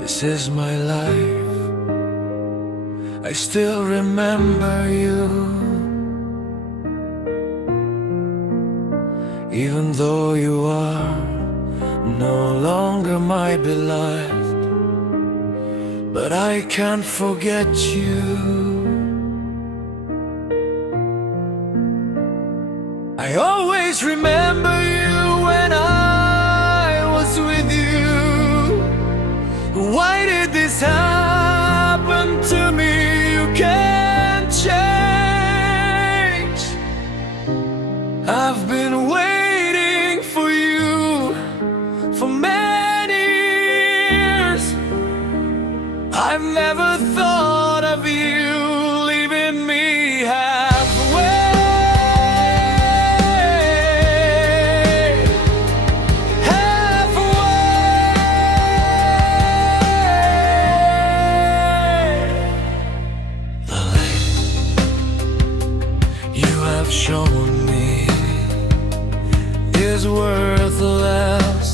This is my life. I still remember you, even though you are no longer my beloved. But I can't forget you. I always remember you when I was with you. Why did this happen to me? You can't change. I've been waiting for you for many years. I've never thought of you leaving me halfway. Shown me is worthless.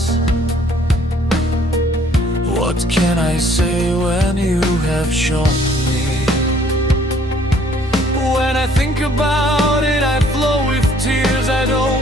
What can I say when you have shown me? When I think about it, I flow with tears. I don't